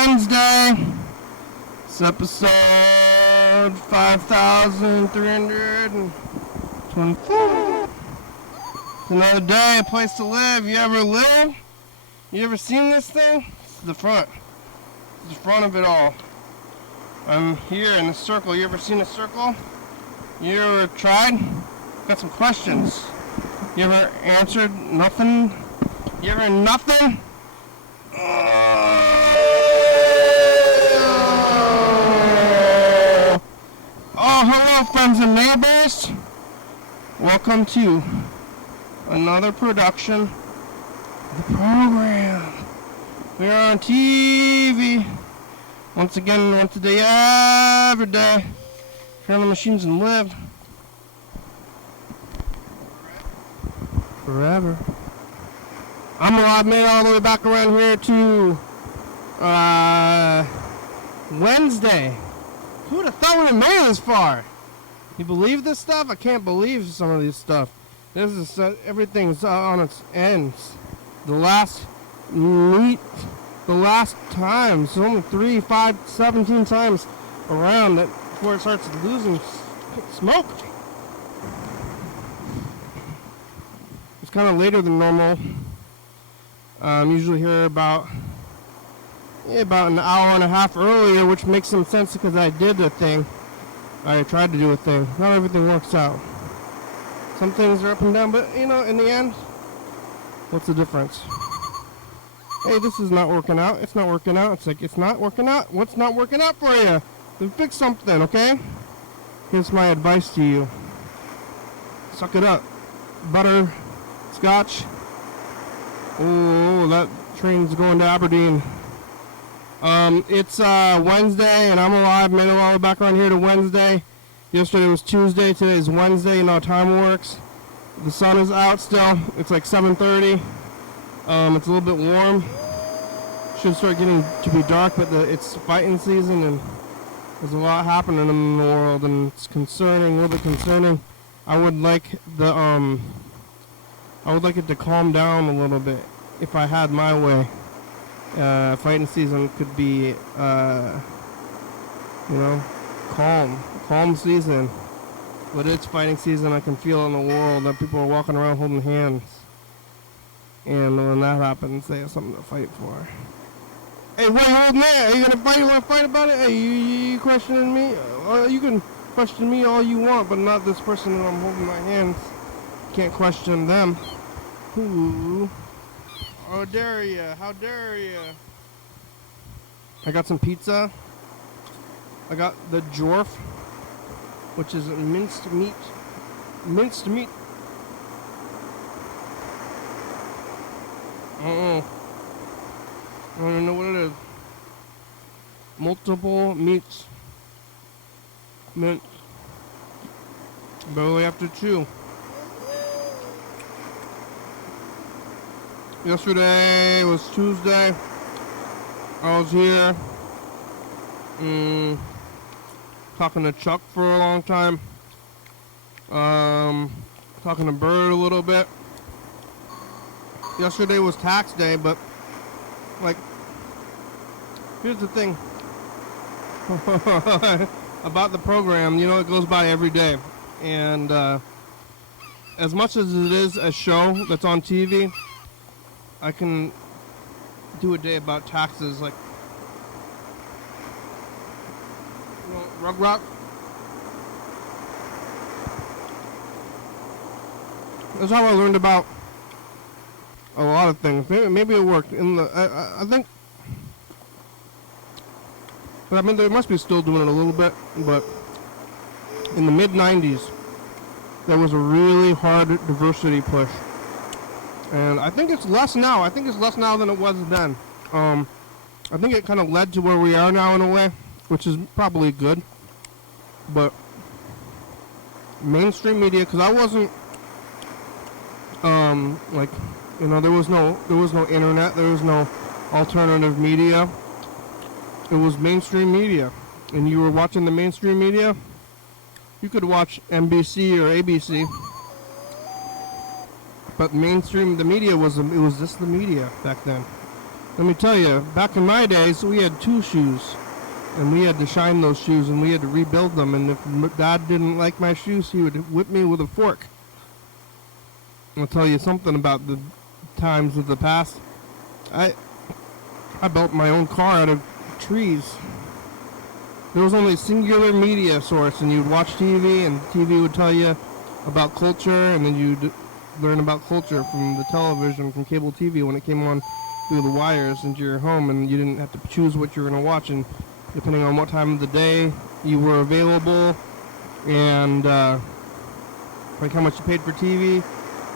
Wednesday. It's episode 5324. It's another day, a place to live. You ever live? You ever seen this thing? This is the front. This is the front of it all. I'm here in the circle. You ever seen a circle? You ever tried? Got some questions. You ever answered nothing? You ever nothing? Oh, hello friends and neighbors. Welcome to another production of the program. We are on TV. Once again, once a day, every day. Turn the machines and live. Forever. I'm alive, made all the way back around here to Wednesday. Who'd have thought we'd made it this far? You believe this stuff? I can't believe some of this stuff. This is everything's on its ends. The last time, so only 3, 5, 17 times around that before it starts losing smoke. It's kind of later than normal. I'm usually here about an hour and a half earlier, which makes some sense because I did a thing. I tried to do a thing. Not everything works out. Some things are up and down, but in the end, what's the difference? Hey, this is not working out. It's not working out. It's like, it's not working out. What's not working out for you? Then fix something, okay? Here's my advice to you. Suck it up. Butter, scotch. Oh, that train's going to Aberdeen. It's Wednesday, and I'm alive. Made it all the way back around here to Wednesday. Yesterday was Tuesday. Today is Wednesday. You know how time works. The sun is out still. It's like 7:30. It's a little bit warm. Should start getting to be dark, but it's fighting season, and there's a lot happening in the world, and it's concerning, a little bit concerning. I would like it to calm down a little bit if I had my way. Fighting season could be, calm season. But it's fighting season. I can feel in the world that people are walking around holding hands. And when that happens, they have something to fight for. Hey, what are you holding there? Are you going to fight? You want to fight about it? Hey, you questioning me? You can question me all you want, but not this person who I'm holding my hands. Can't question them. Ooh. How dare you? How dare you? I got some pizza. I got the Jorf, which is minced meat. Minced meat. I don't even know what it is. Multiple meats. Mint. Barely after 2. Yesterday was Tuesday. I was here talking to Chuck for a long time. Talking to Bird a little bit. Yesterday was tax day, but here's the thing about the program. It goes by every day, and as much as it is a show that's on TV, I can do a day about taxes, like Rug Rock. That's how I learned about a lot of things. Maybe it worked. I think, but I mean, they must be still doing it a little bit. But in the mid-90s, there was a really hard diversity push. And I think it's less now. I think it's less now than it was then. I think it kind of led to where we are now in a way, which is probably good. But mainstream media, because I wasn't there was no internet, there was no alternative media. It was mainstream media, and you were watching the mainstream media. You could watch NBC or ABC. But mainstream, the media was just the media back then. let me tell you, back in my days, we had 2 shoes. And we had to shine those shoes, and we had to rebuild them. And if Dad didn't like my shoes, he would whip me with a fork. I'll tell you something about the times of the past. I built my own car out of trees. There was only a singular media source, and you'd watch TV, and TV would tell you about culture, and then you'd learn about culture from the television, from cable TV when it came on through the wires into your home, and you didn't have to choose what you were going to watch. And depending on what time of the day you were available, and like how much you paid for TV,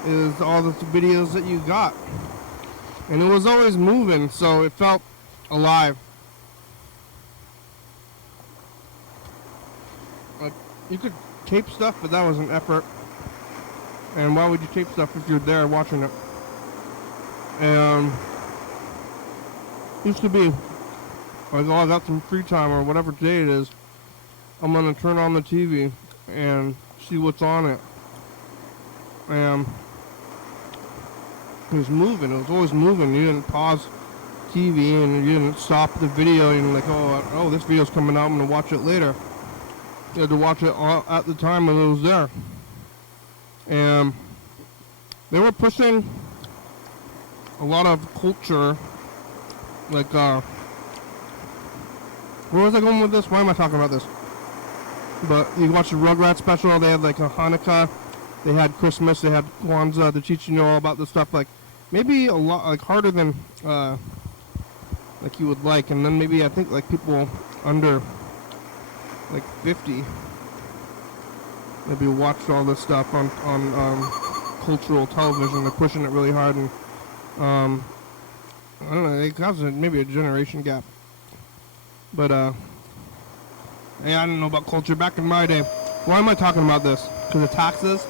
is all the videos that you got. And it was always moving, so it felt alive. Like, you could tape stuff, but that was an effort. And why would you tape stuff if you're there watching it? And used to be like, oh, I got some free time or whatever day it is, I'm going to turn on the TV and see what's on it. And it was moving. It was always moving. You didn't pause TV and you didn't stop the video and like, oh, this video's coming out, I'm going to watch it later. You had to watch it all at the time when it was there. And they were pushing a lot of culture, like, where was I going with this? Why am I talking about this? But you watch the Rugrats special, they had like a Hanukkah, they had Christmas, they had Kwanzaa, they're teaching you all about this stuff, like, maybe a lot, like, harder than, like you would like, and then maybe I think, like, people under, like, 50, maybe watched all this stuff on cultural television. They're pushing it really hard, and, I don't know, it causes maybe a generation gap. But, yeah, I don't know about culture. Back in my day, why am I talking about this? Because of taxes.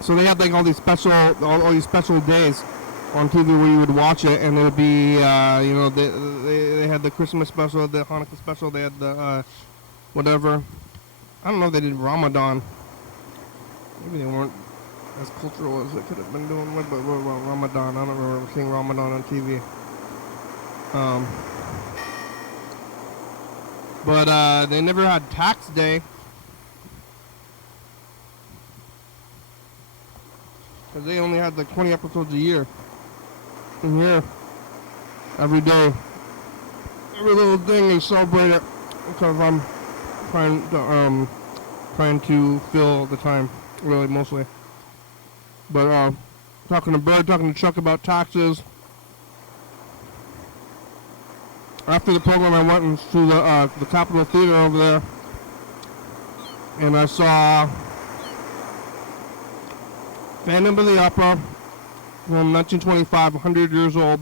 So they had like all these special days on TV where you would watch it, and it would be, you know, they had the Christmas special, the Hanukkah special, they had the, whatever. I don't know if they did Ramadan. Maybe they weren't as cultural as they could have been doing with, but Ramadan, I don't remember seeing Ramadan on TV. But they never had tax day. Because they only had like 20 episodes a year. And here, every day, every little thing they celebrate it. Because I'm trying to fill the time, really, mostly. But talking to Bird, talking to Chuck about taxes. After the program, I went to the Capitol Theater over there, and I saw Phantom of the Opera from 1925, 100 years old,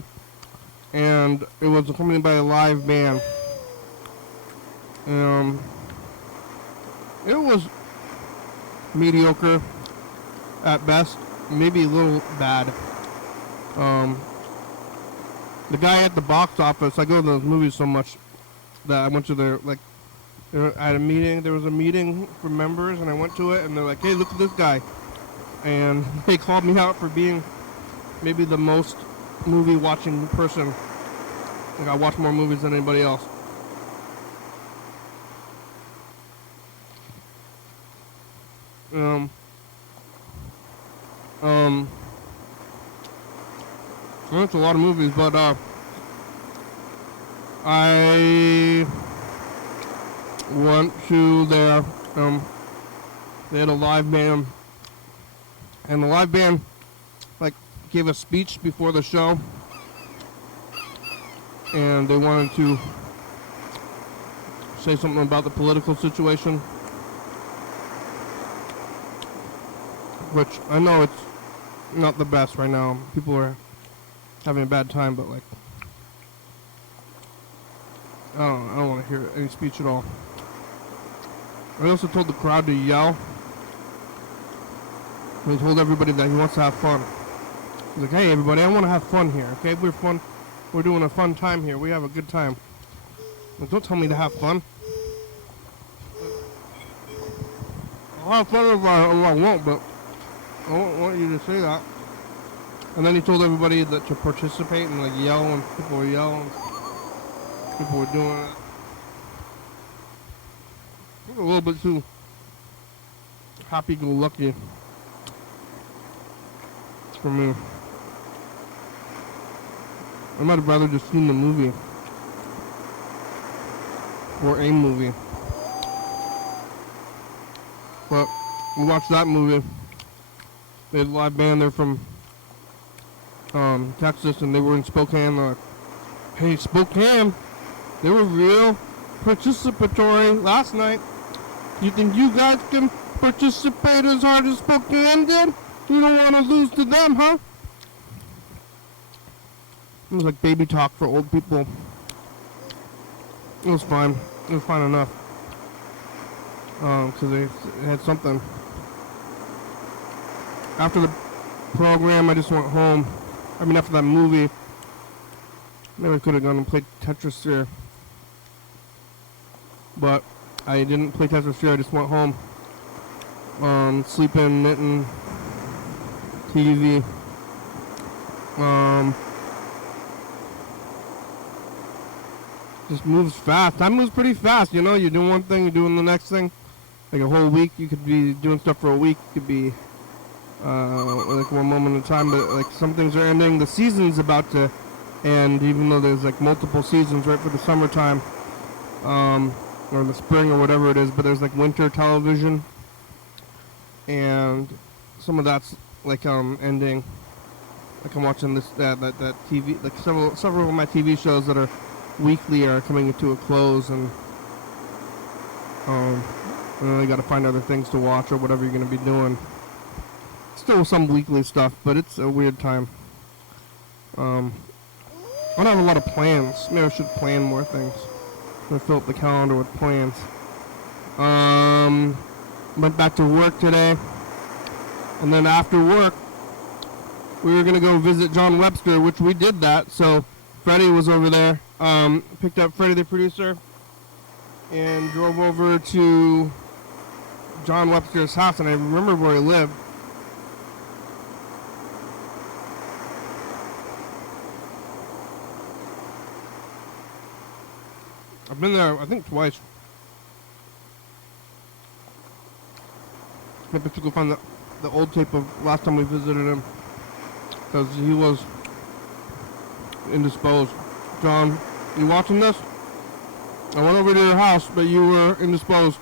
and it was accompanied by a live band. It was mediocre at best, maybe a little bad. The guy at the box office, I go to those movies so much that I went to their, like, at a meeting, there was a meeting for members, and I went to it, and they're like, hey, look at this guy. And they called me out for being maybe the most movie-watching person. Like, I watch more movies than anybody else. Well, it's a lot of movies, but I went to their they had a live band, and the live band like gave a speech before the show, and they wanted to say something about the political situation, which I know it's not the best right now. People are having a bad time, but like, I don't want to hear any speech at all. I also told the crowd to yell. He told everybody that he wants to have fun. He's like, hey everybody, I want to have fun here, okay? We're doing a fun time here. We have a good time. Like, don't tell me to have fun. I'll have fun if I won't, but I don't want you to say that. And then he told everybody that to participate and like yell when people were yelling. People were doing it. I think a little bit too happy-go-lucky for me. I might have rather just seen the movie. Or a movie. But we watched that movie. They had a live band there from Texas, and they were in Spokane. They're like, hey, Spokane, they were real participatory last night. You think you guys can participate as hard as Spokane did? You don't want to lose to them, huh? It was like baby talk for old people. It was fine. It was fine enough. Because they had something. After the program, I just went home. I mean, after that movie, maybe I could have gone and played Tetris here. But I didn't play Tetris here. I just went home. Sleeping, knitting, TV. Just moves fast. Time moves pretty fast, you know. You're doing one thing, you're doing the next thing. Like a whole week, you could be doing stuff for a week. It could be like one moment at a time, but like some things are ending. The season's about to end, even though there's like multiple seasons right for the summertime, or the spring or whatever it is. But there's like winter television, and some of that's like ending. Like I'm watching that TV, like several of my TV shows that are weekly are coming into a close, and then you got to find other things to watch or whatever you're going to be doing. Still some weekly stuff, but it's a weird time. I don't have a lot of plans. Maybe I should plan more things. I'm going to fill up the calendar with plans. Went back to work today, and then after work, we were going to go visit John Webster, which we did that. So Freddie was over there. Picked up Freddie, the producer, and drove over to John Webster's house, and I remember where he lived. I've been there, I think, twice. Maybe to go find the old tape of last time we visited him, because he was indisposed. John, you watching this? I went over to your house, but you were indisposed.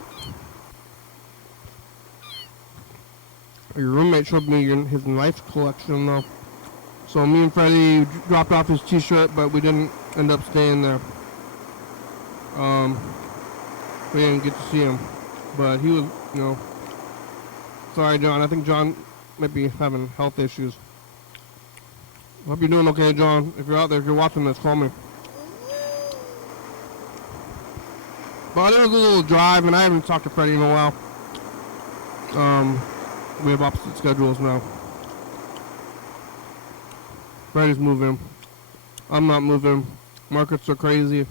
Your roommate showed me his knife collection, though. So me and Freddie dropped off his t-shirt, but we didn't end up staying there. We didn't get to see him. But he was, you know... Sorry, John. I think John might be having health issues. Hope you're doing okay, John. If you're out there, if you're watching this, call me. But it was a little drive, and I haven't talked to Freddie in a while. We have opposite schedules now. Freddie's moving. I'm not moving. Markets are crazy.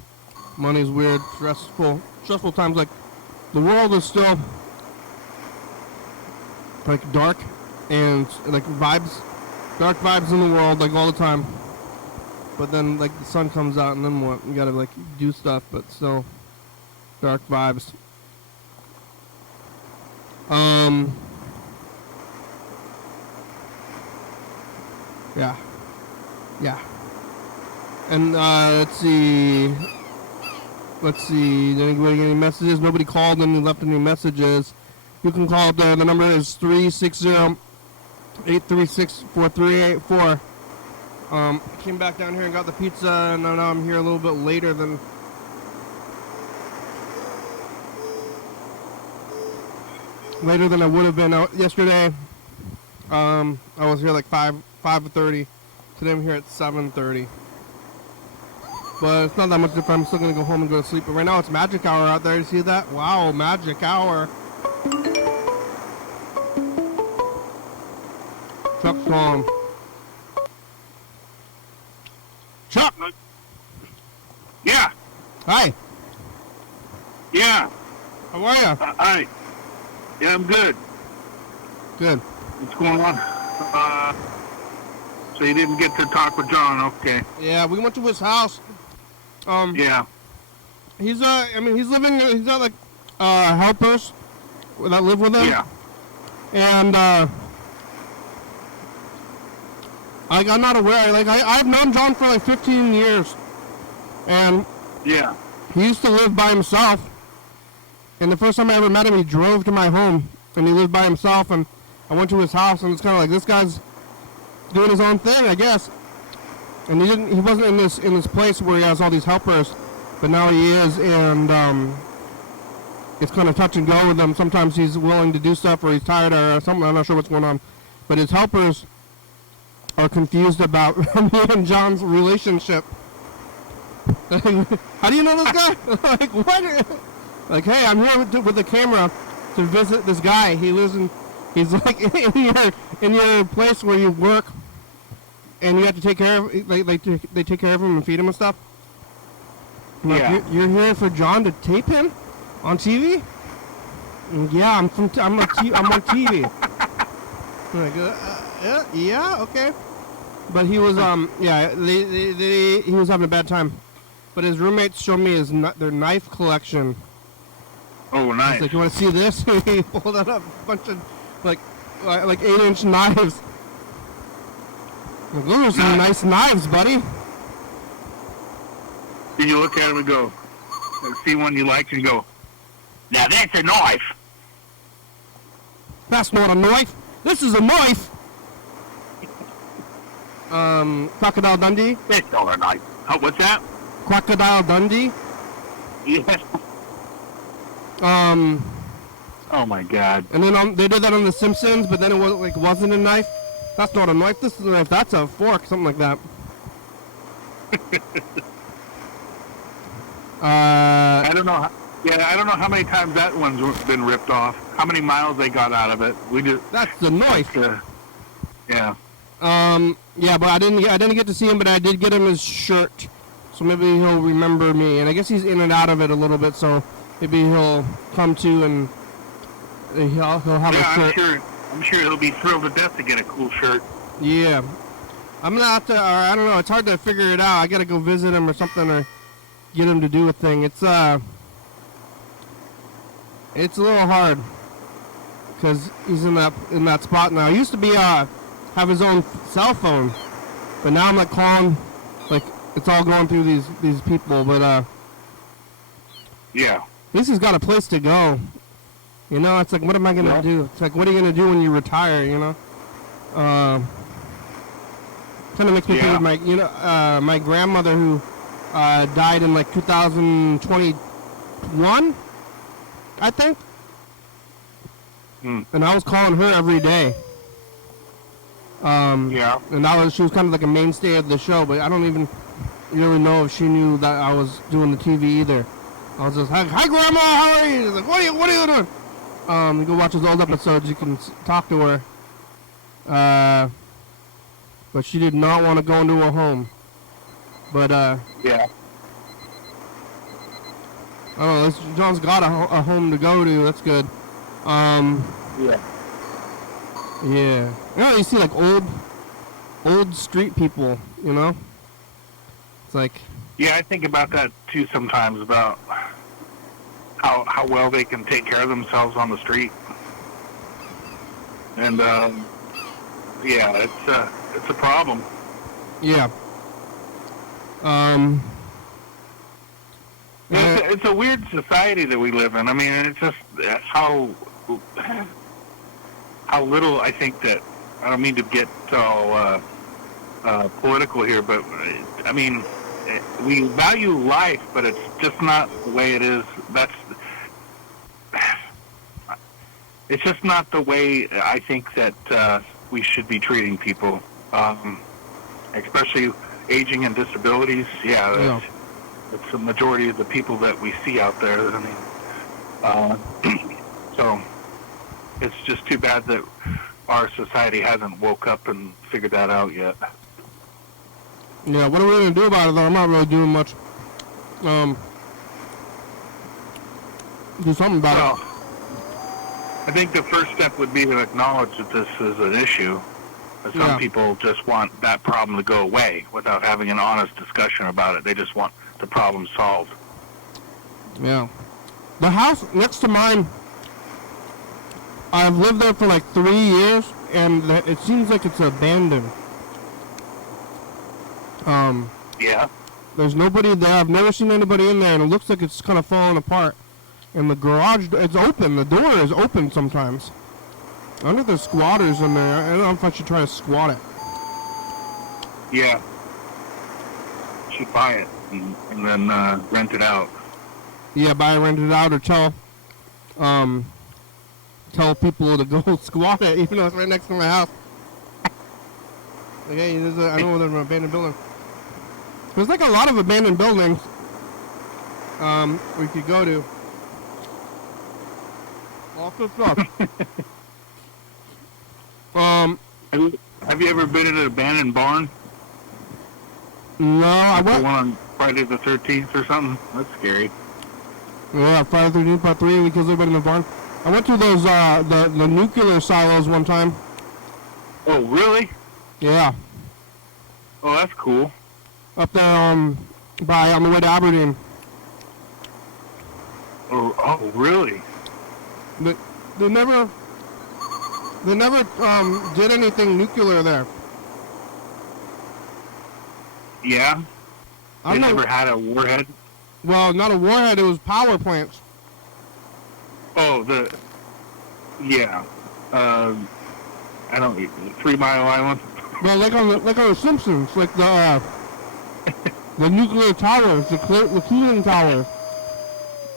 Money's weird. Stressful. Stressful times. Like, the world is still, like, dark. And, like, vibes. Dark vibes in the world, like, all the time. But then, like, the sun comes out, and then what? You gotta, like, do stuff, but still dark vibes. Yeah. And, let's see. Did anybody get any messages? Nobody called and left any messages. You can call the number is 360-836-4384. Came back down here and got the pizza, and now I'm here a little bit later than I would have been out yesterday. I was here like 5:30. Today I'm here at 7:30. But it's not that much different. I'm still gonna go home and go to sleep. But right now it's magic hour out there. You see that? Wow, magic hour. Chuck's on. Chuck! Yeah. Hi. Yeah. How are you? Hi. Yeah, I'm good. Good. What's going on? So you didn't get to talk with John. Okay. Yeah, we went to his house. Yeah. He's he's got like helpers that live with him. Yeah. And I'm not aware. Like I've known John for like 15 years, and Yeah. he used to live by himself. And the first time I ever met him, he drove to my home, and he lived by himself. And I went to his house, and it's kind of like this guy's doing his own thing, I guess. And he wasn't in this place where he has all these helpers, but now he is, and it's kind of touch and go with him. Sometimes he's willing to do stuff, or he's tired, or something. I'm not sure what's going on, but his helpers are confused about me and John's relationship. How do you know this guy? Like what? Like, hey, I'm here with the camera to visit this guy. He's like in your place where you work, and you have to take care of. They take care of him and feed him and stuff. I'm like, Yeah. You're here for John to tape him on TV? And yeah, I'm on TV. I'm like, yeah, okay. But he was he was having a bad time. But his roommates showed me their knife collection. Oh, nice. He's like, you want to see this? He pulled out a bunch of like 8-inch knives. I'm like, those are some nice knives, buddy. Did you look at him and go, see one you like and go, now that's a knife. That's not a knife. This is a knife. Crocodile Dundee. That's not a knife. Oh, what's that? Crocodile Dundee. Yes. Oh my God. And then they did that on The Simpsons, but then it wasn't a knife. That's not a knife. This is a knife. That's a fork. Something like that. I don't know. I don't know how many times that one's been ripped off. How many miles they got out of it? That's the knife. Yeah. Yeah, but I didn't get to see him, but I did get him his shirt. So maybe he'll remember me. And I guess he's in and out of it a little bit, so maybe he'll come to and he'll have a shirt. I'm sure he'll be thrilled to death to get a cool shirt. Yeah. I'm gonna have to, or I don't know, it's hard to figure it out. I gotta go visit him or something, or get him to do a thing. It's a little hard because he's in that spot now. He used to be have his own cell phone, but now I'm like calling, like it's all going through these people. But Yeah. at least he's got a place to go. You know, it's like, what am I gonna do? It's like, what are you gonna do when you retire? You know, kind of makes me think of my grandmother who died in like 2021, I think. And I was calling her every day. Yeah. And she was kind of like a mainstay of the show, but I don't even really know if she knew that I was doing the TV either. I was just, hi Grandma, how are you? She's like, what are you doing? You go watch those old episodes, you can talk to her. But she did not want to go into her home. But, Yeah. I don't know, at least John's got a home to go to, that's good. Yeah. Yeah. You know, you see like old street people, you know? It's like... Yeah, I think about that too sometimes, about how well they can take care of themselves on the street. And, yeah, it's a problem. Yeah. It's a weird society that we live in. I mean, it's just how little I think that, I don't mean to get all political here, but I mean, we value life, but it's just not the way it is. It's just not the way I think that we should be treating people, especially aging and disabilities. Yeah, that's the majority of the people that we see out there. I mean, so it's just too bad that our society hasn't woke up and figured that out yet. Yeah, what are we going to do about it, though? I'm not really doing much. Do something about it. I think the first step would be to acknowledge that this is an issue But Yeah. some people just want that problem to go away without having an honest discussion about it. They just want the problem solved. Yeah. The house next to mine, I've lived there for like 3 years, and it seems like it's abandoned. Yeah. There's nobody there. I've never seen anybody in there, and it looks like it's kind of falling apart. And the garage, it's open. The door is open sometimes. I wonder if there's squatters in there. I don't know if I should try to squat it. Yeah. You should buy it and then rent it out. Yeah, buy it, rent it out, or tell people to go squat it, even though it's right next to my house. Like, hey, I know there's an abandoned building. There's like a lot of abandoned buildings we could go to. All good stuff. Have you ever been in an abandoned barn? No, I The went. one on Friday the 13th or something? That's scary. Yeah, Friday the 13th, Part 3, we killed everybody in the barn. I went to those, the nuclear silos one time. Oh, really? Yeah. Oh, that's cool. Up there, on the way to Aberdeen. Oh, really? They never did anything nuclear there. Yeah? I They don't know. never had a warhead? Well, not a warhead, it was power plants. Oh, yeah. I don't, 3 Mile Island? Well, like on the Simpsons, like the nuclear towers, the cooling tower.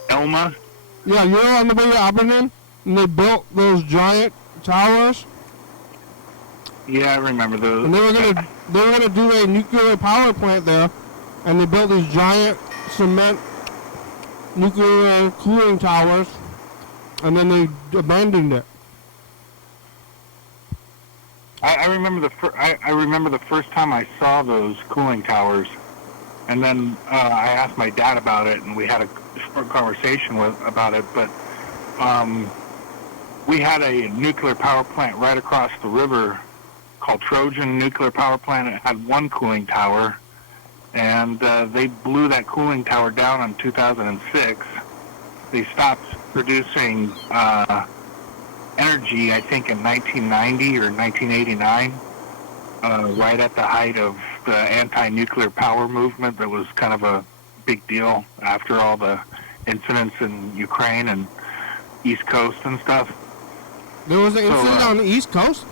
Elma? Yeah, you're on the way to Aberdeen, and they built those giant towers, Yeah, I remember those. and they were gonna do a nuclear power plant there, and they built these giant cement nuclear cooling towers, and then they abandoned it. I remember I remember the first time I saw those cooling towers, and then I asked my dad about it, and we had a short conversation about it. But we had a nuclear power plant right across the river called Trojan Nuclear Power Plant. It had one cooling tower, and they blew that cooling tower down in 2006. They stopped producing energy, I think, in 1990 or 1989, right at the height of the anti-nuclear power movement that was kind of a big deal after all the incidents in Ukraine and East Coast and stuff. There was an incident on the East Coast?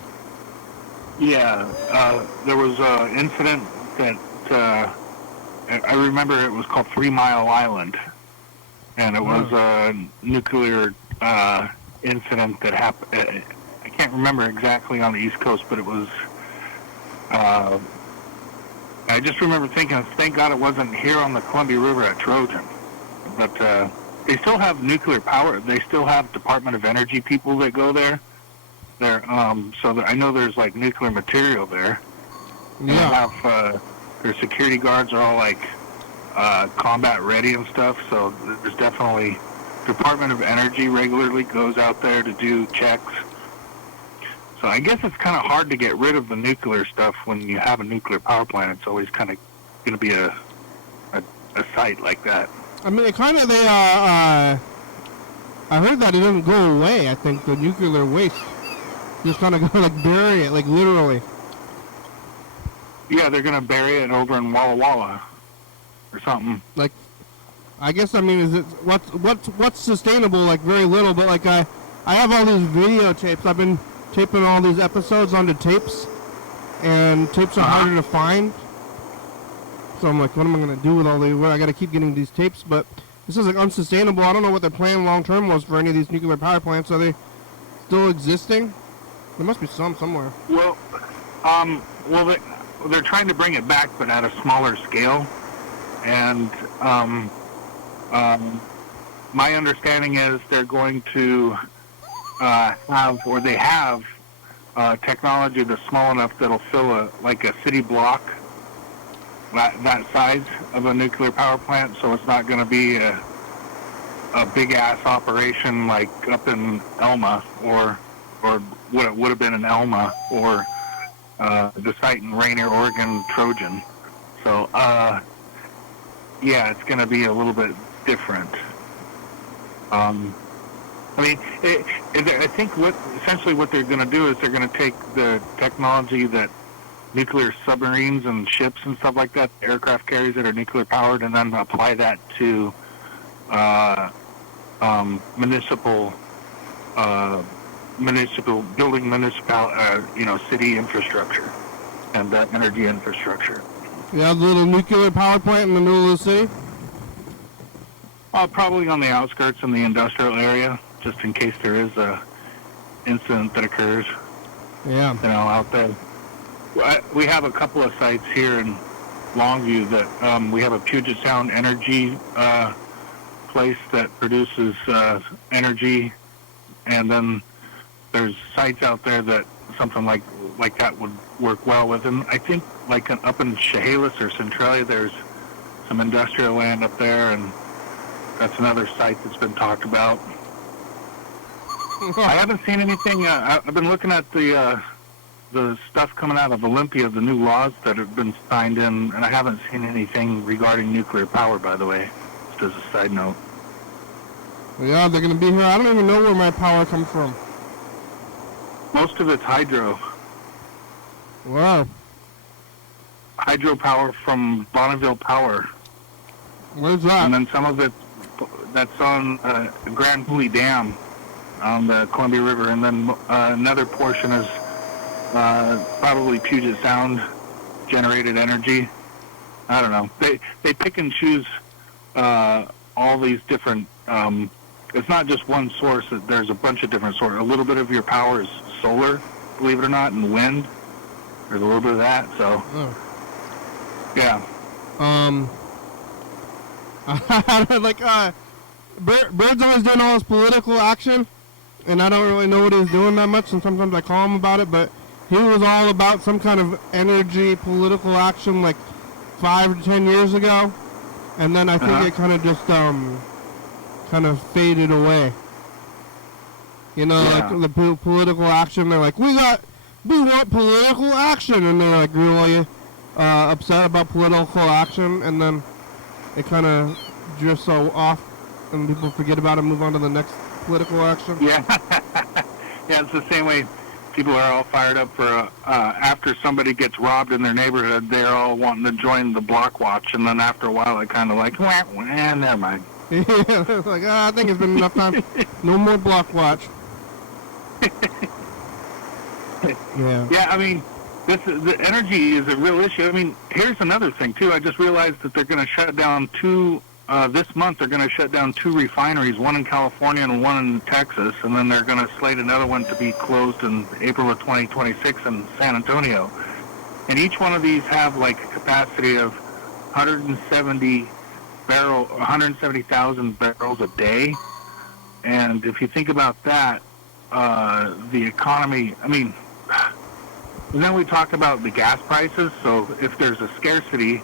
Yeah, there was an incident that I remember. It was called 3 Mile Island, and it was a nuclear incident that happened. I can't remember exactly on the East Coast, but it was. I just remember thinking, thank God it wasn't here on the Columbia River at Trojan. But they still have nuclear power. They still have Department of Energy people that go there. I know there's like nuclear material there. Yeah. They have their security guards are all like combat ready and stuff. So there's definitely Department of Energy regularly goes out there to do checks. So I guess it's kind of hard to get rid of the nuclear stuff when you have a nuclear power plant. It's always kind of going to be a site like that. I mean, I heard that it doesn't go away. I think the nuclear waste just kind of go like bury it, like literally. Yeah, they're going to bury it over in Walla Walla or something. Like, I guess, I mean, is it what's sustainable? Like very little, but like I have all these videotapes. I've been taping all these episodes onto tapes, and tapes are harder to find. So I'm like, what am I gonna do with all these? Well, I gotta keep getting these tapes, but this is like unsustainable. I don't know what their plan long term was for any of these nuclear power plants. Are they still existing? There must be some somewhere. Well, they're trying to bring it back, but at a smaller scale. And my understanding is they're going to they have technology that's small enough that'll fill a city block that size of a nuclear power plant. So it's not going to be a big ass operation like up in Elma or what it would have been in Elma or the site in Rainier, Oregon, Trojan. So, yeah, it's going to be a little bit different. I mean, I think essentially what they're going to do is they're going to take the technology that nuclear submarines and ships and stuff like that, aircraft carriers that are nuclear powered, and then apply that to municipal city infrastructure and energy infrastructure. You have a little nuclear power plant in the middle of the city? Probably on the outskirts in the industrial area, just in case there is a incident that occurs. Yeah. Out there. We have a couple of sites here in Longview that we have a Puget Sound energy place that produces energy, and then there's sites out there that something like that would work well with. And I think up in Chehalis or Centralia, there's some industrial land up there, and that's another site that's been talked about. I haven't seen anything. I've been looking at the stuff coming out of Olympia, the new laws that have been signed in, and I haven't seen anything regarding nuclear power, by the way, just as a side note. Yeah, they're going to be here. I don't even know where my power comes from. Most of it's hydro. Wow. Hydropower from Bonneville Power. Where's that? And then some of it, that's on Grand Coulee Dam on the Columbia River, and then another portion is probably Puget Sound generated energy. I don't know. They pick and choose all these different. It's not just one source. There's a bunch of different sources. A little bit of your power is solar, believe it or not, and wind. There's a little bit of that. So, yeah. Bird's always doing all this political action, and I don't really know what he's doing that much, and sometimes I call him about it, but he was all about some kind of energy political action like 5 to 10 years ago, and then I think it kind of just kind of faded away. Like the political action, they're like, we want political action, and they're like really upset about political action, and then it kind of drifts off, and people forget about it and move on to the next political action. Yeah. Yeah, it's the same way people are all fired up for after somebody gets robbed in their neighborhood, they're all wanting to join the block watch, and then after a while it kind of like, never mind. Yeah, it's like, I think it's been enough time. No more block watch. Yeah. Yeah, I mean, the energy is a real issue. I mean, here's another thing, too. I just realized that they're going to shut down this month they're going to shut down 2 refineries, one in California and one in Texas, and then they're going to slate another one to be closed in April of 2026 in San Antonio. And each one of these have like a capacity of 170,000 barrels a day. And if you think about that, the economy, I mean, then we talk about the gas prices. So if there's a scarcity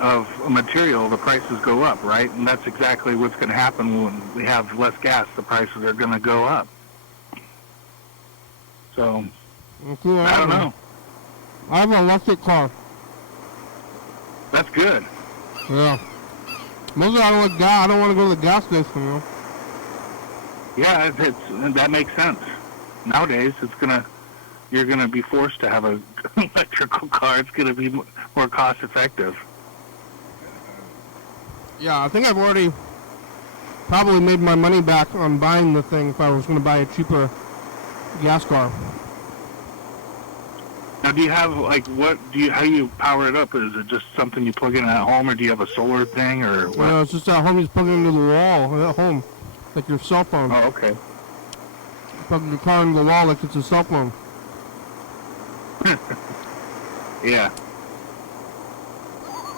of a material, the prices go up, right? And that's exactly what's going to happen when we have less gas. The prices are going to go up. So, I don't know. I have an electric car. That's good. Yeah. Mostly I don't want to go to the gas station, Yeah, that makes sense. Nowadays, you're gonna be forced to have an electrical car. It's gonna be more cost effective. Yeah, I think I've already probably made my money back on buying the thing if I was going to buy a cheaper gas car. Now, do you have, how do you power it up? Is it just something you plug in at home, or do you have a solar thing, or what? No, it's just at home. You just plug it into the wall at home, like your cell phone. Oh, okay. Plug your car into the wall like it's a cell phone. Yeah.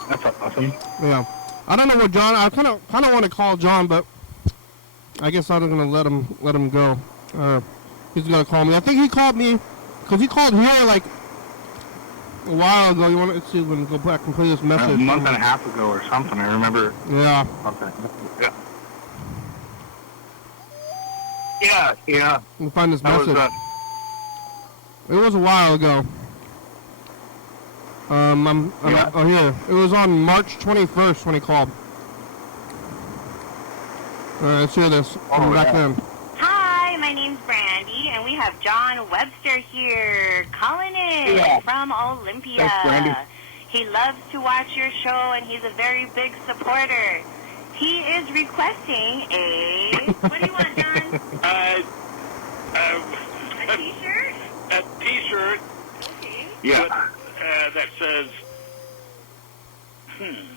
That's awesome. Yeah. I don't know what John. I kind of want to call John, but I guess I'm gonna let him go. He's gonna call me. I think he called me because he called here like a while ago. You want to see if we can go back and play this message? A month and a half ago or something. I remember. Yeah. Okay. Yeah. Yeah. We'll find this message. Was, it was a while ago. Oh, here. It was on March 21st when he called. All right, let's hear this from back then. Hi, my name's Brandy, and we have John Webster here calling in from Olympia. Thanks, Brandy. He loves to watch your show, and he's a very big supporter. He is requesting a... What do you want, John? A T-shirt? A T-shirt. Okay. Yeah. That says,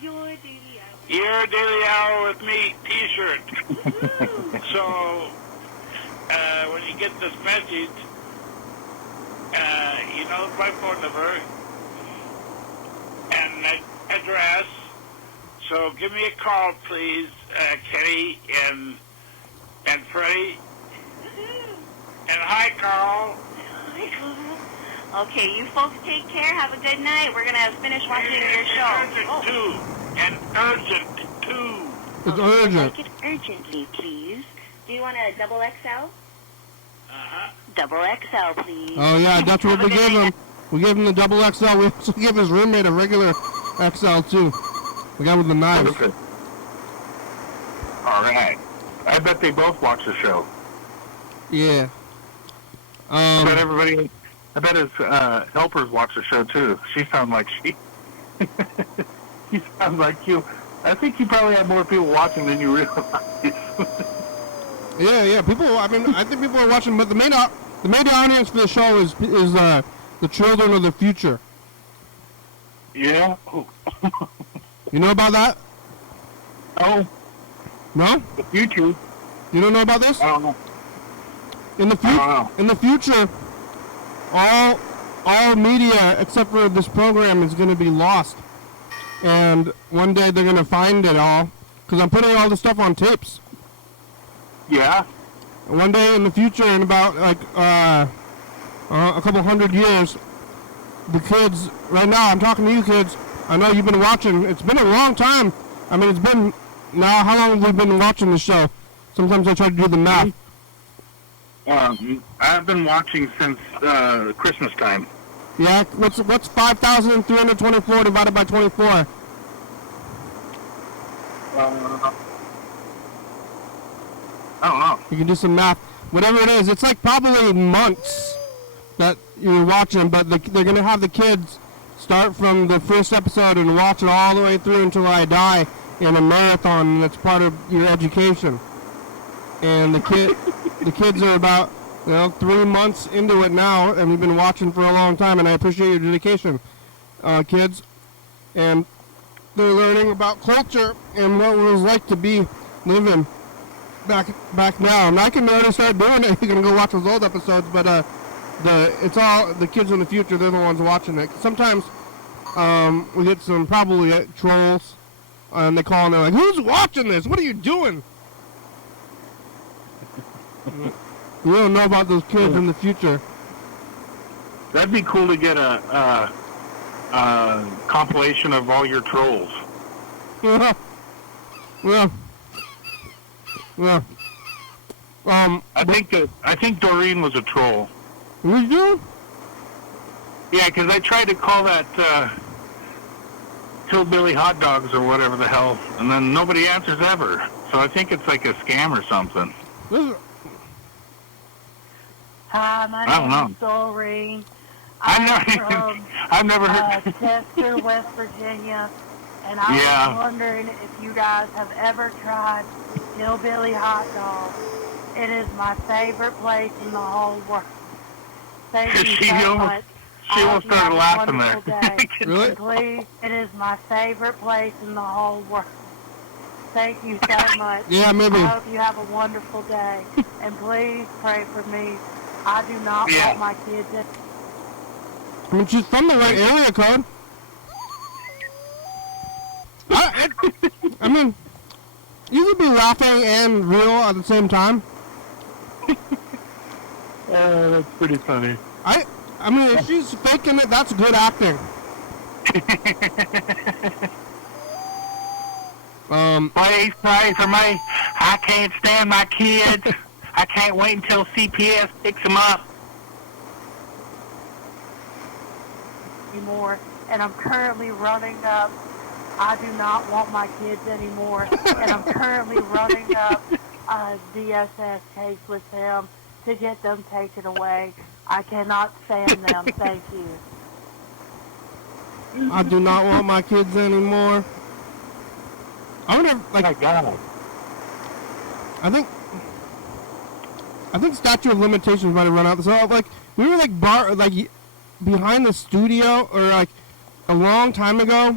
Your daily hour. Your Daily Hour with Me T-shirt. So, when you get this message, you know my phone number and address. So give me a call, please, Kenny and Freddie. And hi, Carl. Hi, Carl. Okay, you folks take care. Have a good night. We're going to finish watching your show. And urgent, too. It's urgent. Make it urgently, please. Do you want a double XL? Uh-huh. Double XL, please. Oh, yeah, that's what we gave him. We gave him the double XL. We also gave his roommate a regular XL, too. The guy with the knives. Okay. All right. I bet they both watch the show. Yeah. I bet his helpers watch the show too. She sounds like she sounds like you. I think you probably have more people watching than you realize. Yeah. People. I mean, I think people are watching, but the main audience for the show is the children of the future. Yeah. You know about that? Oh, No? the future. You don't know about this? I don't know. In the future, all media except for this program is going to be lost, and one day they're going to find it all because I'm putting all the stuff on tapes. Yeah. And one day in the future, in about like a couple hundred years, the kids. Right now, I'm talking to you kids. I know you've been watching. It's been a long time. I mean, it's been now. How long have we been watching the show? Sometimes I try to do the math. I've been watching since Christmas time. Yeah, what's 5,324 divided by 24? I don't know. You can do some math. Whatever it is, it's like probably months that you're watching, but they're going to have the kids start from the first episode and watch it all the way through until I die in a marathon. That's part of your education. And the kids are about 3 months into it now, and we've been watching for a long time, and I appreciate your dedication, kids. And they're learning about culture and what it was like to be living back now. And I can already start doing it. You can go watch those old episodes, but it's all the kids in the future. They're the ones watching it. Sometimes we get some probably trolls, and they call and they're like, "Who's watching this? What are you doing?" We don't know about those kids in the future. That'd be cool to get a compilation of all your trolls. Yeah. I think Doreen was a troll. We do? Yeah, because I tried to call that Hillbilly Hot Dogs or whatever the hell, and then nobody answers ever. So I think it's like a scam or something. Hi, my name is Doreen. I've never heard. Chester, West Virginia, and I was wondering if you guys have ever tried Hillbilly Hot Dog. It is my favorite place in the whole world. Thank you so much. She almost started laughing there. Really? Please, it is my favorite place in the whole world. Thank you so much. Yeah, maybe. I hope you have a wonderful day. And please pray for me. I do not want my kids in. I mean, she's from the right area code. I mean, you could be laughing and real at the same time. That's pretty funny. I mean, if she's faking it, that's good acting. Please pray for me. I can't stand my kids. I can't wait until CPS picks them up. anymore, and I'm currently running up. I do not want my kids anymore, and I'm currently running up a DSS case with them to get them taken away. I cannot stand them. Thank you. I do not want my kids anymore. I wonder, like, My God. I think statute of limitations might have run out. So, like, we were, like, behind the studio, or, like, a long time ago,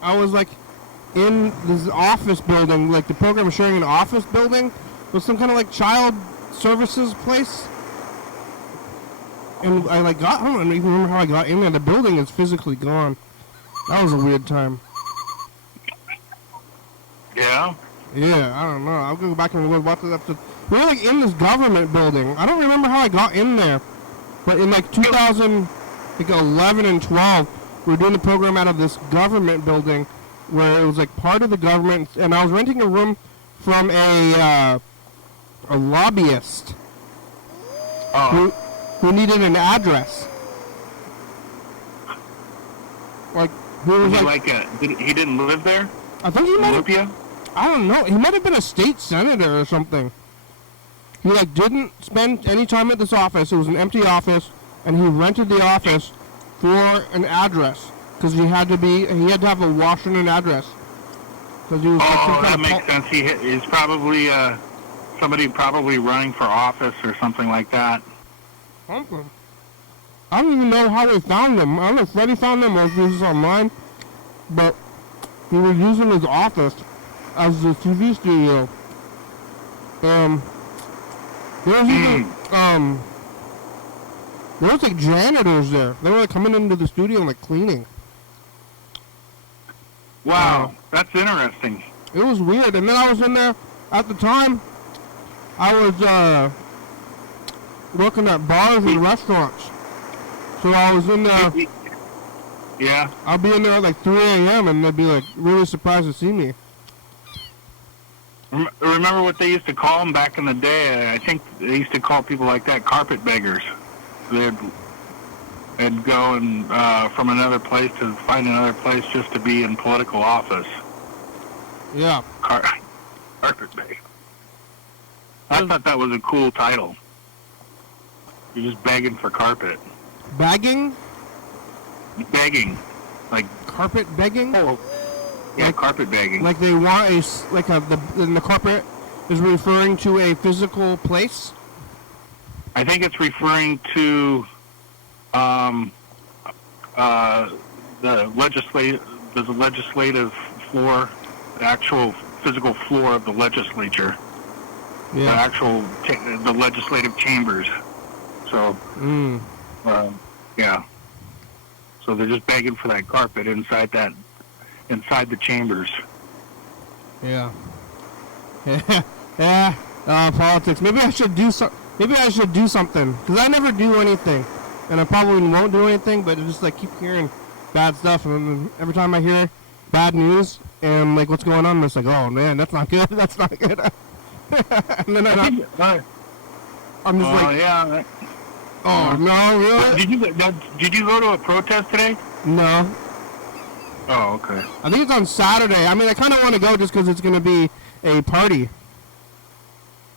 I was, like, in this office building, like, the program was sharing an office building with some kind of, like, child services place. And I, like, I don't even remember how I got in there. The building is physically gone. That was a weird time. Yeah? Yeah, I don't know. I'll go back and watch the episode. We were, like, in this government building. I don't remember how I got in there. But in, like, 2011 and 12, we were doing the program out of this government building where it was, like, part of the government. And I was renting a room from a lobbyist who needed an address. Like, who was, like... he didn't live there? I think he might have... Olympia? I don't know. He might have been a state senator or something. He, like, didn't spend any time at this office. It was an empty office, and he rented the office for an address because he had to have a Washington address. Because he was. Oh, that makes sense. He's probably somebody probably running for office or something like that. Something. I don't even know how they found him. I don't know if Freddie found him or if this is online, but he was using his office as the TV studio. There was even, there was, like, janitors there. They were, like, coming into the studio and, like, cleaning. Wow, that's interesting. It was weird. And then I was in there, at the time, I was, working at bars and restaurants. So I was in there. Yeah. I'll be in there at, like, 3 a.m. and they'd be, like, really surprised to see me. Remember what they used to call them back in the day? I think they used to call people like that carpetbaggers. They'd go and from another place to find another place just to be in political office. Yeah. Carpetbagger. I thought that was a cool title. You're just begging for carpet. Bagging? Begging. Like carpet begging? Oh. Yeah, like, carpet begging. Like they want the carpet is referring to a physical place? I think it's referring to the legislative floor, the actual physical floor of the legislature. Yeah. The legislative chambers. So, yeah. So they're just begging for that carpet inside the chambers. Yeah. Yeah. Politics. Maybe I should do something because I never do anything, and I probably won't do anything. But I just like keep hearing bad stuff, and then every time I hear bad news and like what's going on, I'm just like, oh man, that's not good. That's not good. And then I'm just like, yeah. Oh no, really? Did you go to a protest today? No. Oh, okay. I think it's on Saturday. I mean, I kind of want to go just because it's going to be a party.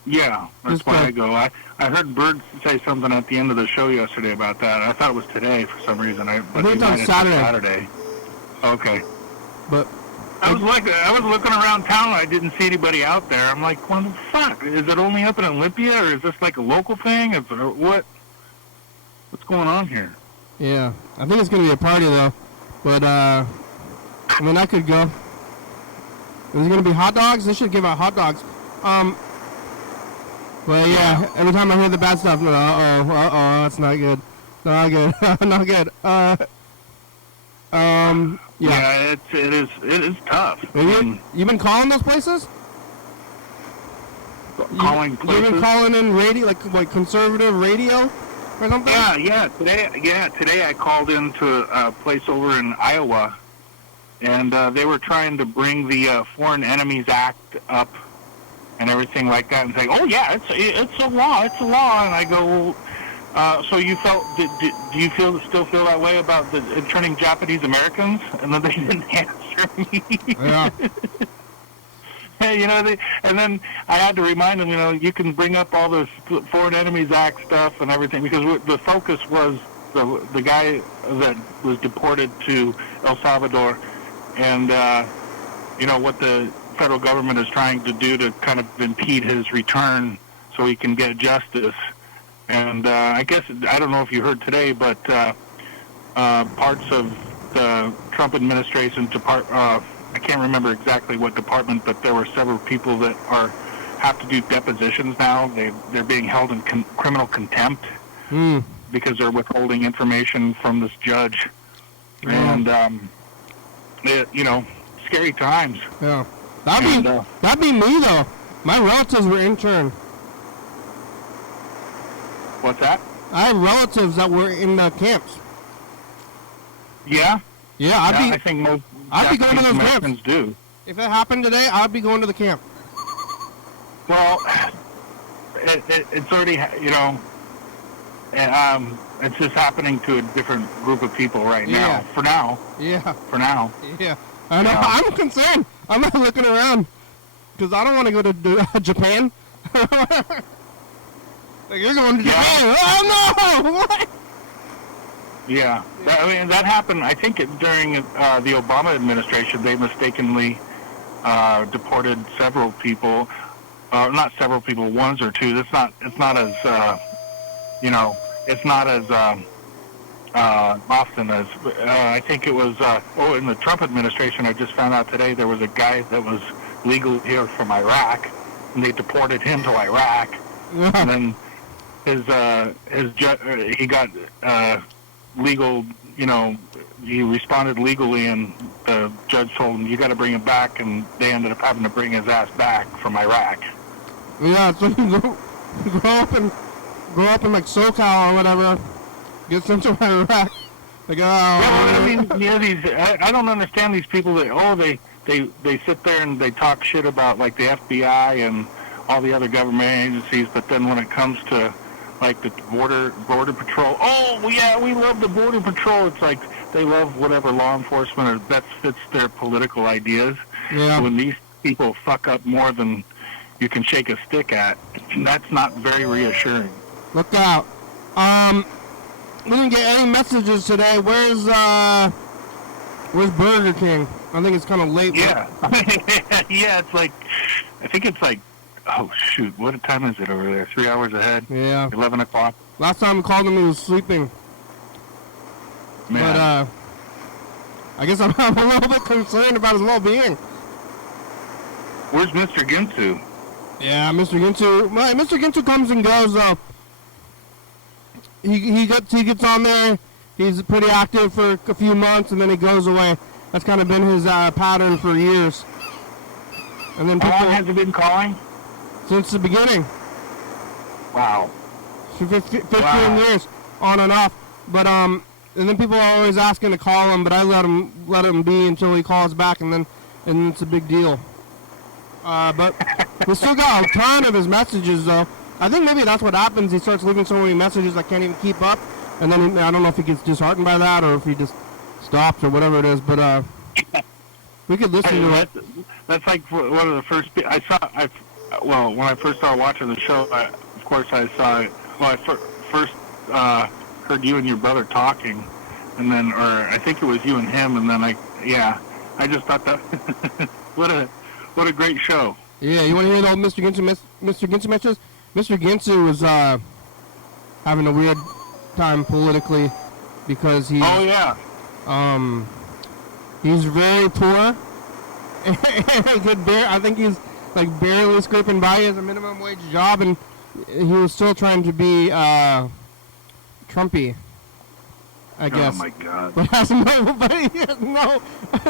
Yeah, that's why I go. I heard Bird say something at the end of the show yesterday about that. I thought it was today for some reason. I think it's on Saturday. Okay. But I was looking around town. I didn't see anybody out there. I'm like, what the fuck? Is it only up in Olympia, or is this like a local thing? What's going on here? Yeah, I think it's going to be a party though. But I mean, I could go. Is it going to be hot dogs? They should give out hot dogs. Well, yeah, every time I hear the bad stuff, that's not good. Not good. Not good. Yeah, it is tough. You've been calling those places? Calling places? You've been calling in radio, like conservative radio or something? Yeah. Today I called into a place over in Iowa, and they were trying to bring the Foreign Enemies Act up and everything like that, and saying, "Oh yeah, it's a law, and I go, So you felt? Do you still feel that way about the interning Japanese Americans? And then they didn't answer me. Yeah. Hey, and then I had to remind them, you can bring up all this Foreign Enemies Act stuff and everything because the focus was the guy that was deported to El Salvador, and what the federal government is trying to do to kind of impede his return so he can get justice. And I guess, I don't know if you heard today, but parts of the Trump administration, I can't remember exactly what department, but there were several people that have to do depositions now. They're being held in criminal contempt because they're withholding information from this judge. And, scary times. Yeah. That'd be me, though. My relatives were interned. What's that? I have relatives that were in the camps. Yeah? Yeah, I think most I'd be going to those Americans camps. do. If it happened today, I'd be going to the camp. Well, it's already, it's just happening to a different group of people right now. For now. Yeah. For now. Yeah. I know. I'm concerned. I'm not looking around because I don't want to go to Japan. Like, you're going to Japan. Oh, no! What? Yeah. That happened, I think, during the Obama administration. They mistakenly deported several people. Not several people, ones or two. It's not as, it's not as often as, I think it was, in the Trump administration, I just found out today there was a guy that was legal here from Iraq, and they deported him to Iraq. And then he got legal, he responded legally, and the judge told him, you got to bring him back, and they ended up having to bring his ass back from Iraq. Yeah, so you grow up in like SoCal or whatever, get sent to Iraq. Like, I don't understand these people that, they sit there and they talk shit about, like, the FBI and all the other government agencies, but then when it comes to, like, the border patrol, we love the border patrol. It's like they love whatever law enforcement or that fits their political ideas. Yeah. When these people fuck up more than you can shake a stick at, that's not very reassuring. Look out. We didn't get any messages today. Where's Burger King? I think it's kind of late. Yeah. Yeah, it's like, I think it's like, oh, shoot, what time is it over there? 3 hours ahead? Yeah. 11 o'clock? Last time we called him, he was sleeping. Man. But, I guess I'm a little bit concerned about his well-being. Where's Mr. Ginsu? Yeah, Mr. Ginsu comes and goes, though. He gets on there, he's pretty active for a few months, and then he goes away. That's kind of been his pattern for years. And then How long has he been calling? Since the beginning. Wow. 15 years, on and off. But and then people are always asking to call him, but I let him be until he calls back, and it's a big deal. But we still got a ton of his messages, though. I think maybe that's what happens. He starts leaving so many messages I can't even keep up, and then I don't know if he gets disheartened by that or if he just stops or whatever it is. But we could listen to it. That's like one of the first. When I first started watching the show, of course I saw. Well, I first heard you and your brother talking, and then, or I think it was you and him, and then I just thought that what a great show. Yeah, you want to hear the old Mr. Ginsu messages? Mr. Ginsu was having a weird time politically because he's he's very poor. I think he's like barely scraping by as a minimum wage job, and he was still trying to be Trumpy, I guess. Oh my God! But he has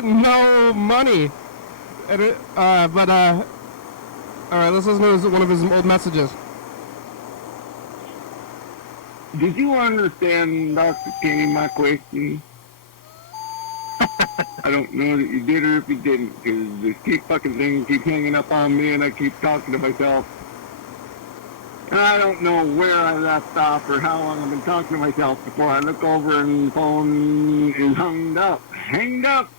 no money. And all right, let's listen to one of his old messages. Did you understand, Dr. Kenny, my question? I don't know that you did or if you didn't, because this fucking thing keeps hanging up on me and I keep talking to myself. And I don't know where I left off or how long I've been talking to myself before I look over and the phone is hung up. Hanged up.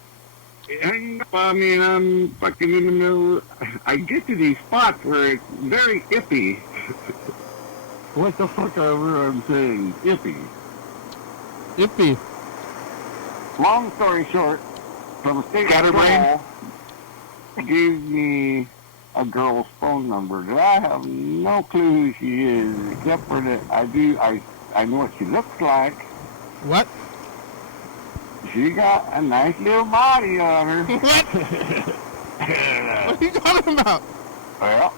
Hanged up. I mean, I'm fucking in the middle. I get to these spots where it's very iffy. What the fuck ever I'm saying? Iffy. Iffy. Long story short, from a state Scatterbrain? patrol gave me a girl's phone number that I have no clue who she is, except for that I know what she looks like. What? She got a nice little body on her. What? What are you talking about? Yeah.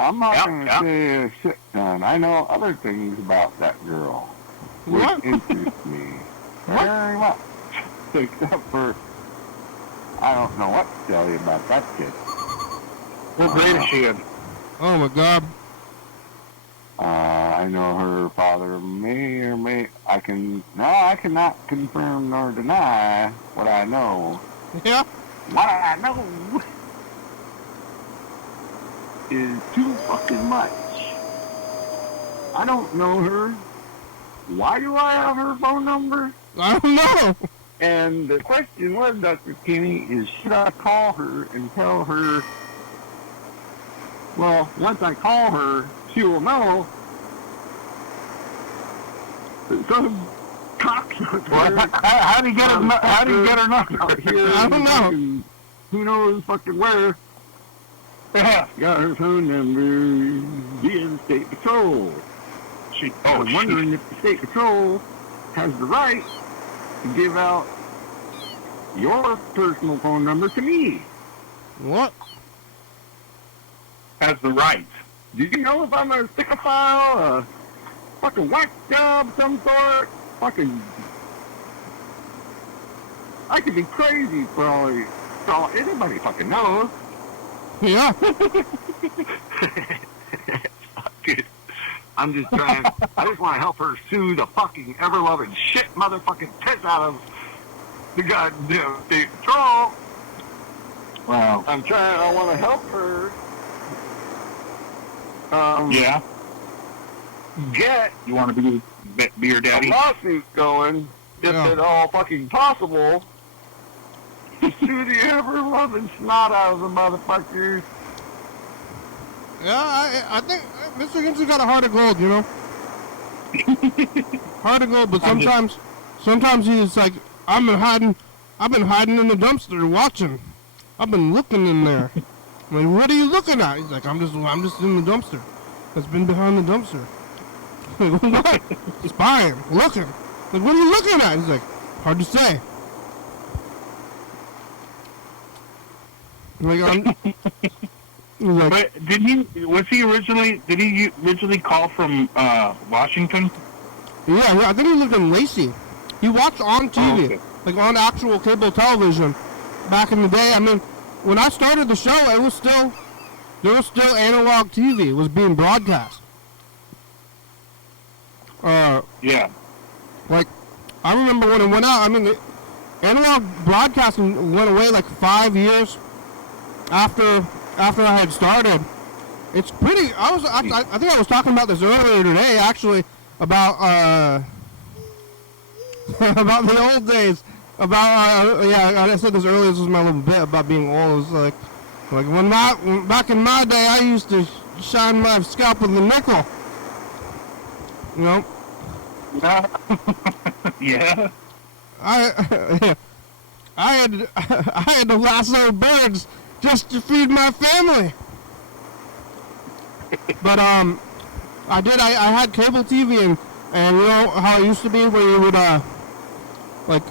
I'm not going to say a shit ton. I know other things about that girl. Which What? interests me very much. Except for, I don't know what to tell you about that kid. What grade is she in? Oh my god. I know her father I cannot confirm nor deny what I know. Yeah? What I know is too fucking much. I don't know her. Why do I have her phone number? I don't know. And the question was, Dr. Kinney, is should I call her and tell her, well, once I call her, she will know that some cocksucker. How do you get her number? Out here, I don't know. Who knows fucking where? Yeah. Got her phone number via the State Patrol. I'm wondering if the State Patrol has the right to give out your personal phone number to me. What? Has the right. Do you know if I'm a stickophile, a fucking whack job of some sort? Fucking... I could be crazy for all anybody fucking knows. Yeah. Dude, I'm just trying, I just want to help her sue the fucking ever-loving shit motherfucking piss out of the goddamn State Patrol. Wow. I want to help her. Yeah. Get You want to be your a daddy? lawsuit going, if Yeah. at all fucking possible, to sue the ever-loving snot out of the motherfuckers. Yeah, I think Mr. Gibson's got a heart of gold, you know? Heart of gold, but sometimes he's like, I've been hiding in the dumpster watching. I've been looking in there. I'm like, what are you looking at? He's like, I'm just in the dumpster. That's been behind the dumpster. What? Spying, looking. Like, what are you looking at? He's like, hard to say. Like, he's like, But did he originally call from Washington? yeah, I think he lived in Lacey. He watched on TV, okay. like on actual cable television back in the day. I mean, when I started the show, there was still analog TV. It was being broadcast. Yeah. Like, I remember when it went out. I mean, analog broadcasting went away like 5 years after I had started. It's pretty. I think I was talking about this earlier today, actually, about about the old days. About I said this earlier. This was my little bit about being old. It's like when back in my day, I used to shine my scalp with a nickel. You know. Yeah. I had to lasso birds just to feed my family. But I had cable TV and you know how it used to be where you would like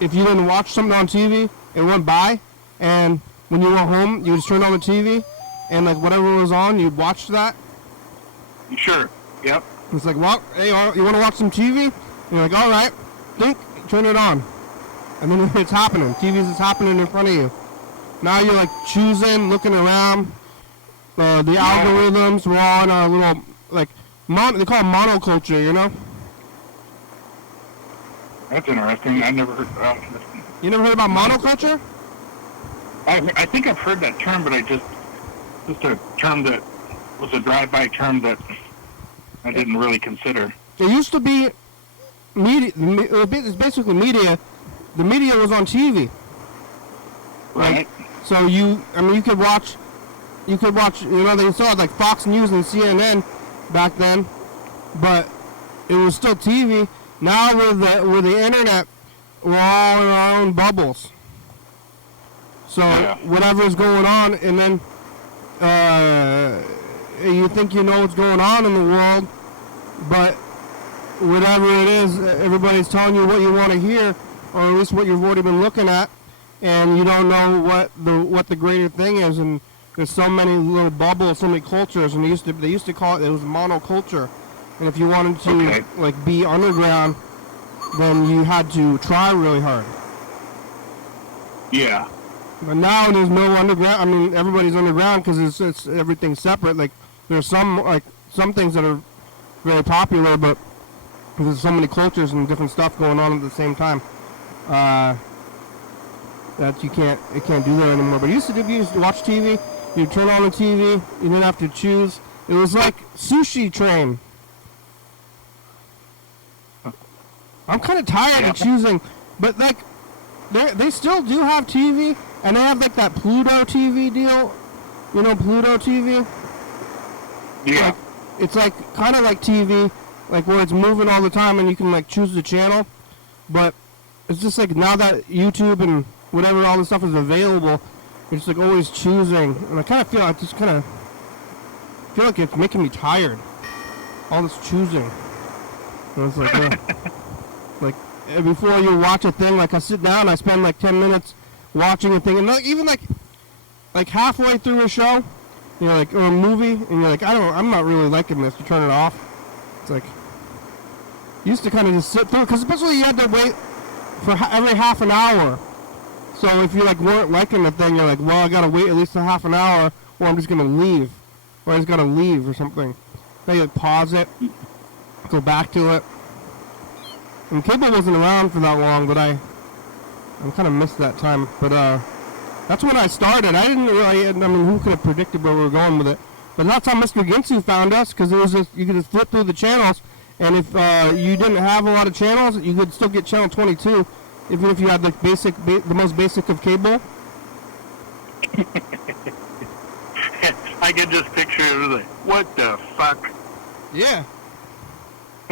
if you didn't watch something on TV, it went by, and when you went home, you would turn on the TV, and like whatever was on, you'd watch that. Sure. Yep. It's like, well, hey, you want to watch some TV? And you're like, all right, turn it on, and then it's happening. TV's is happening in front of you. Now you're like choosing, looking around. The algorithms were on a little like they call it monoculture, you know. That's interesting. I never heard. You never heard about monoculture? I think I've heard that term, but I just a term that was a drive-by term that I didn't really consider. It used to be media. It's basically media. The media was on TV. Right. So you could watch, they still had like Fox News and CNN back then, but it was still TV. Now with the internet, we're all in our own bubbles. So whatever's going on, and then you think you know what's going on in the world, but whatever it is, everybody's telling you what you want to hear, or at least what you've already been looking at, and you don't know what the greater thing is. And there's so many little bubbles, so many cultures, and they used to call it was monoculture. And if you wanted to like be underground, then you had to try really hard. Yeah. But now there's no underground. I mean, everybody's underground because it's everything's separate. Like there's some things that are very popular, but there's so many cultures and different stuff going on at the same time that you can't do that anymore. But you used to watch TV. You turn on the TV. You didn't have to choose. It was like Sushi Train. I'm kind of tired of choosing, but like they still do have TV, and they have like that Pluto TV deal. You know Pluto TV? Yeah. Like, it's like kind of like TV, like where it's moving all the time, and you can like choose the channel. But it's just like now that YouTube and whatever all this stuff is available, you're just like always choosing, and I kind of feel like it's making me tired. All this choosing. And it's like, like before you watch a thing, like I sit down, I spend like 10 minutes watching a thing, and not even like halfway through a show, you know, like or a movie, and you're like, I'm not really liking this. You turn it off. It's like you used to kind of just sit through, because especially you had to wait for every half an hour. So if you like weren't liking the thing, you're like, well, I gotta wait at least a half an hour, or I'm just gonna leave, or I just gotta leave or something. Then you like pause it, go back to it. And cable wasn't around for that long, but I kind of missed that time. But that's when I started. I didn't really. I mean, who could have predicted where we were going with it? But that's how Mr. Ginsu found us, because you could just flip through the channels, and if you didn't have a lot of channels, you could still get channel 22, even if you had like the most basic of cable. I could just picture it like, what the fuck? Yeah.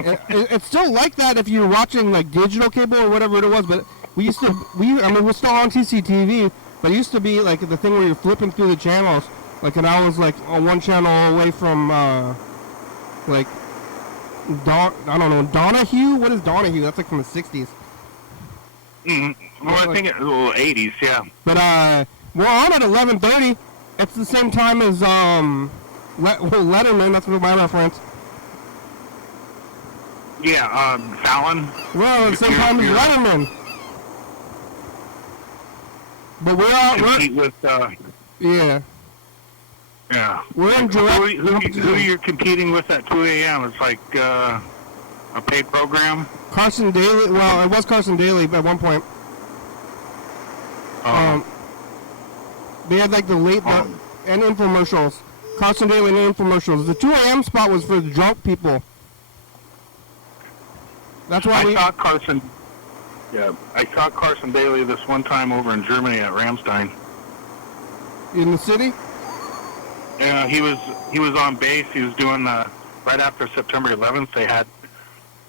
It's still like that if you're watching like digital cable or whatever it was, but we're still on TCTV, but it used to be like the thing where you're flipping through the channels, like, and I was like on one channel away from like I don't know, Donahue. What is Donahue? That's like from the 60s. Well, I think it's 80s, yeah. But we're on at 11:30. It's the same time as Letterman. That's my reference. Yeah, Fallon. Well, at the same time as Letterman. But we're with yeah. Yeah. We're in direct. Who you're competing with at 2 a.m.? It's like a paid program. Carson Daly. Well, it was Carson Daly at one point. They had like the late and infomercials. Carson Daly and infomercials. The 2 a.m. spot was for the drunk people. That's why I saw Carson. Yeah, I saw Carson Daly this one time over in Germany at Ramstein. In the city. Yeah, he was on base. He was doing right after September 11th. They had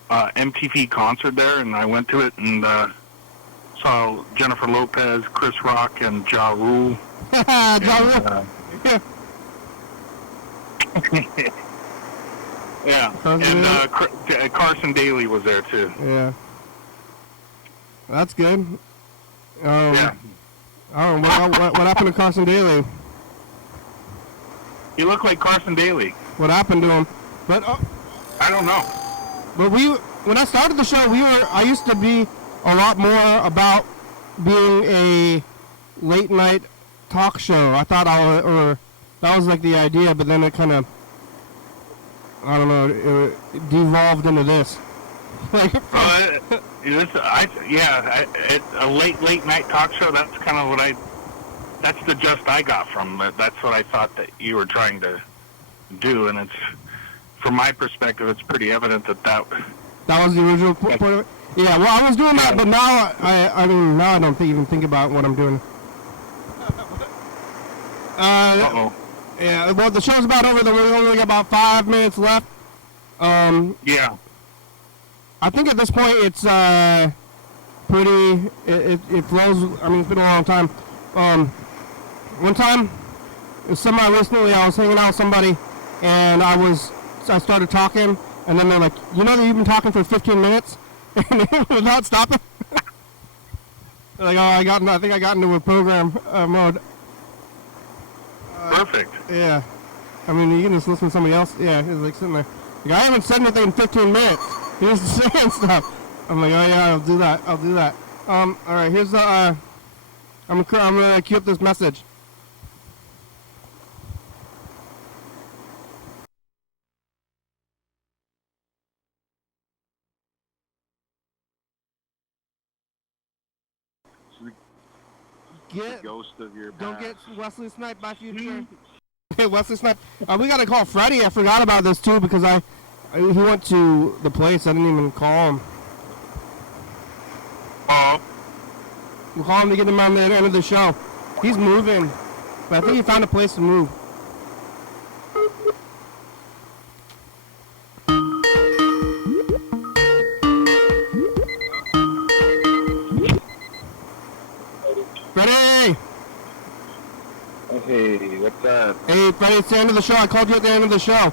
MTV concert there, and I went to it and saw Jennifer Lopez, Chris Rock, and Ja Rule. Ja Rule. Yeah, and Carson Daly was there too. Yeah, that's good. Yeah. I don't know what happened to Carson Daly. He looked like Carson Daly. What happened to him? But I don't know. But when I started the show, I used to be a lot more about being a late night talk show. I thought that was like the idea, but then it kind of, I don't know, it devolved into this. A late night talk show. That's kind of what I That's the gist I got from it. That's what I thought that you were trying to do, and it's, from my perspective, it's pretty evident that That was the original point of it? Yeah, well, I was doing that, but now I mean, now I don't even think about what I'm doing. Uh-oh. Yeah, well, the show's about over. We only got about 5 minutes left. Yeah. I think at this point it's pretty. It flows. I mean, it's been a long time. One time, semi-recently, I was hanging out with somebody, and I started talking, and then they're like, "You know that you've been talking for 15 minutes, and without stopping." They're like, "Oh, I think I got into a program mode." Perfect. Yeah. I mean, you can just listen to somebody else. Yeah, he's like sitting there. Like, I haven't said anything in 15 minutes. He was saying stuff. I'm like, oh yeah, I'll do that. All right, here's the. I'm gonna queue up this message. The ghost of your Don't past. get Wesley sniped by future. Hey, Wesley sniped. We gotta call Freddie. I forgot about this too because he went to the place. I didn't even call him. Oh. We'll call him to get him on the end of the show. He's moving, but I think he found a place to move. Freddie! Hey, what's up? Hey, Freddie, it's the end of the show. I called you at the end of the show.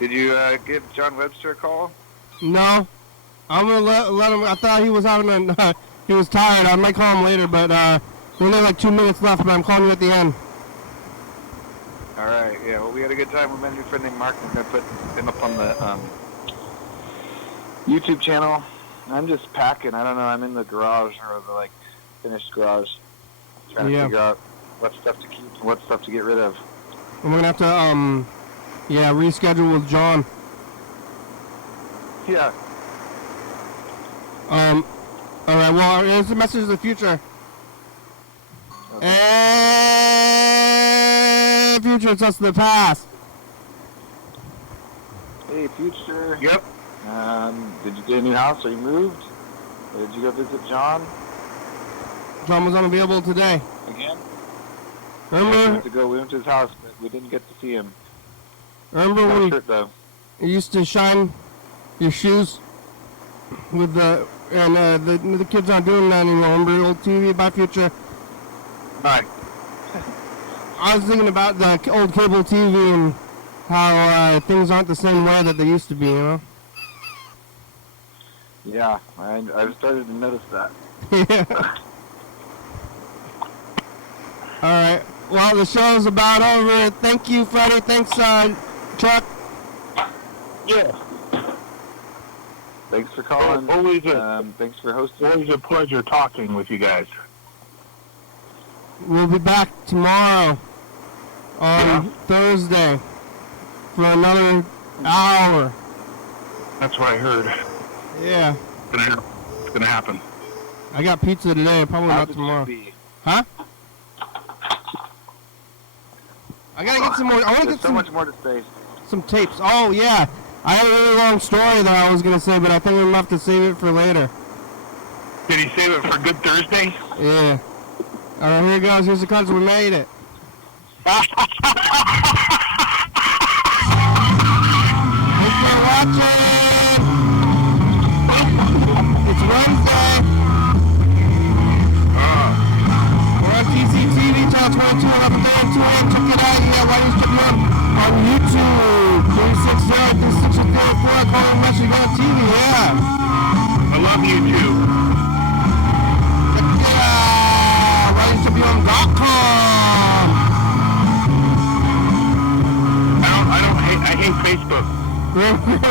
Did you give John Webster a call? No. I'm gonna let him. I thought he was having he was tired. I might call him later, but we only have like 2 minutes left, but I'm calling you at the end. All right, yeah, well, we had a good time. We met a new friend named Mark. We're going to put him up on the YouTube channel. I'm just packing. I don't know. I'm in the garage, or the, like, finished garage, trying to figure out what stuff to keep and what stuff to get rid of. And we're going to have to, reschedule with John. Yeah. All right, well, here's the message of the future. Okay. Hey, future, it's us in the past. Hey, future. Yep. Did you get a new house, or you moved? Or did you go visit John? John was unavailable today. Again? Remember? We went to his house, but we didn't get to see him. Remember when though. you used to shine your shoes with the kids aren't doing that anymore. Remember old TV by future? Hi. I was thinking about the old cable TV and how things aren't the same way that they used to be, you know? Yeah, I've started to notice that. Yeah. All right. Well, the show's about over. Thank you, Freddie. Thanks, Chuck. Yeah. Thanks for calling. Thanks for hosting. Always a pleasure talking with you guys. We'll be back tomorrow on Thursday for another hour. That's what I heard. Yeah. It's gonna happen. I got pizza today, probably not tomorrow. Huh? I gotta get some more. I want to get so much more to say. some tapes. Oh yeah, I have a really long story that I was gonna say, but I think we'll have to save it for later. Did he save it for Good Thursday? Yeah. All right, here it goes. Here's the country. We made it. Thanks for watching. It's Wednesday. We're on TCTV, channel 22, 11 a.m. Check it out. Yeah, YDHWM on YouTube. 360-364. Calling Message on TV. Yeah. I love you too. Check it out. YDHWM.com. I hate Facebook.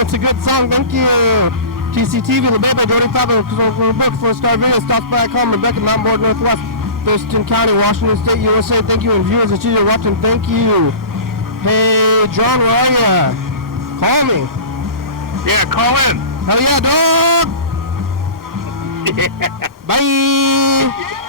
It's a good song, thank you. TCTV, La Beba, Jody Fabio, book for a star video, stops by a comment, Rebecca, Mountain Board, Northwest, Thurston County, Washington State, USA, thank you, and viewers that you're watching, thank you. Hey, John, where are ya? Call me. Yeah, call in. Hell yeah, dog! Bye!